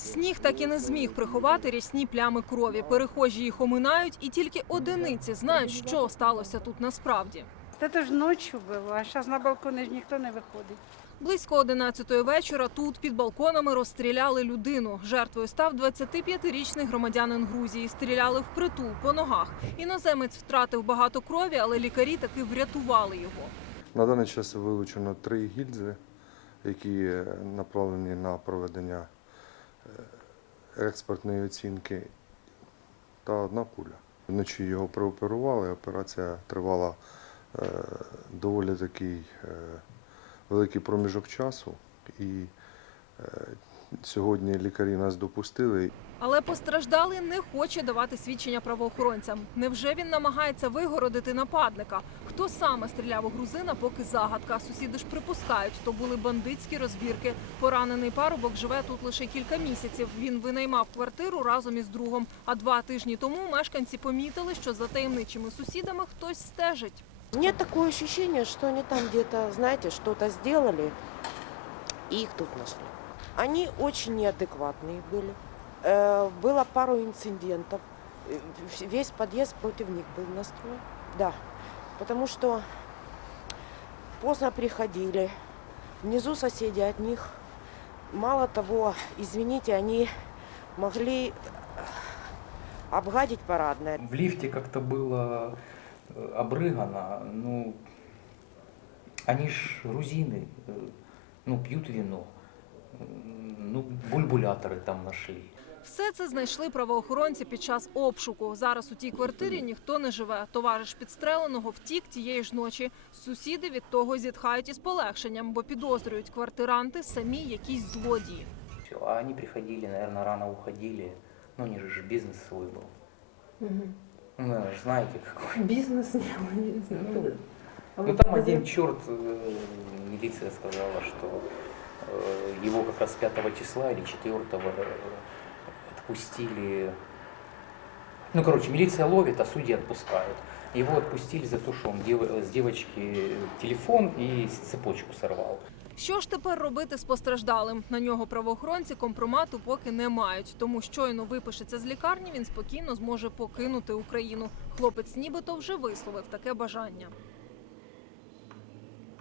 Сніг так і не зміг приховати рясні плями крові. Перехожі їх оминають, і тільки одиниці знають, що сталося тут насправді. Та це ж ночі було, а зараз на балкони ж ніхто не виходить. Близько 11-ї вечора тут під балконами розстріляли людину. Жертвою став 25-річний громадянин Грузії. Стріляли впритул по ногах. Іноземець втратив багато крові, але лікарі таки врятували його. На даний час вилучено три гільзи, які е, направлені на проведення експертної оцінки та одна куля. Вночі його прооперували. Операція тривала е, доволі такий е, великий проміжок часу. І е, сьогодні лікарі нас допустили Але постраждалий не хоче давати свідчення правоохоронцям. Невже він намагається вигородити нападника? Хто саме стріляв у грузина, поки загадка. Сусіди ж припускають, то були бандитські розбірки. Поранений парубок живе тут лише кілька місяців. Він винаймав квартиру разом із другом. А два тижні тому мешканці помітили, що за таємничими сусідами хтось стежить. Нет такое ощущение, что они там где-то, знаете, что-то сделали и их тут нашли. Они очень неадекватные были. Э, Было пару инцидентов. Э, Весь подъезд против них был настроен. Да, потому что поздно приходили. Внизу соседи от них. Мало того, извините, они могли э, обгадить парадное. В лифте как-то было обрыгано, ну, они ж грузины, ну, пьют вино, ну, бульбуляторы там нашли. Все це знайшли правоохоронці під час обшуку. Зараз у тій квартирі ніхто не живе. Товариш підстреленого втік тієї ж ночі. Сусіди від того зітхають із полегшенням, бо підозрюють квартиранти самі якісь злодії. Всё, А они приходили, наверное, рано уходили. Ну, у них же бизнес свой был. Ну, наверное, ж знаете, какой. Бизнес не было, не знаю. Ну, А Ну, вы там подозреваете? один черт, э, милиция сказала, что э, его как раз 5 числа или 4 отпустили. Ну, короче, милиция ловит, а судьи отпускают. Его отпустили за то, что он с девочки телефон и цепочку сорвал. Що ж тепер робити з постраждалим? На нього правоохоронці компромату поки не мають. Тому щойно випишеться з лікарні, він спокійно зможе покинути Україну. Хлопець нібито вже висловив таке бажання.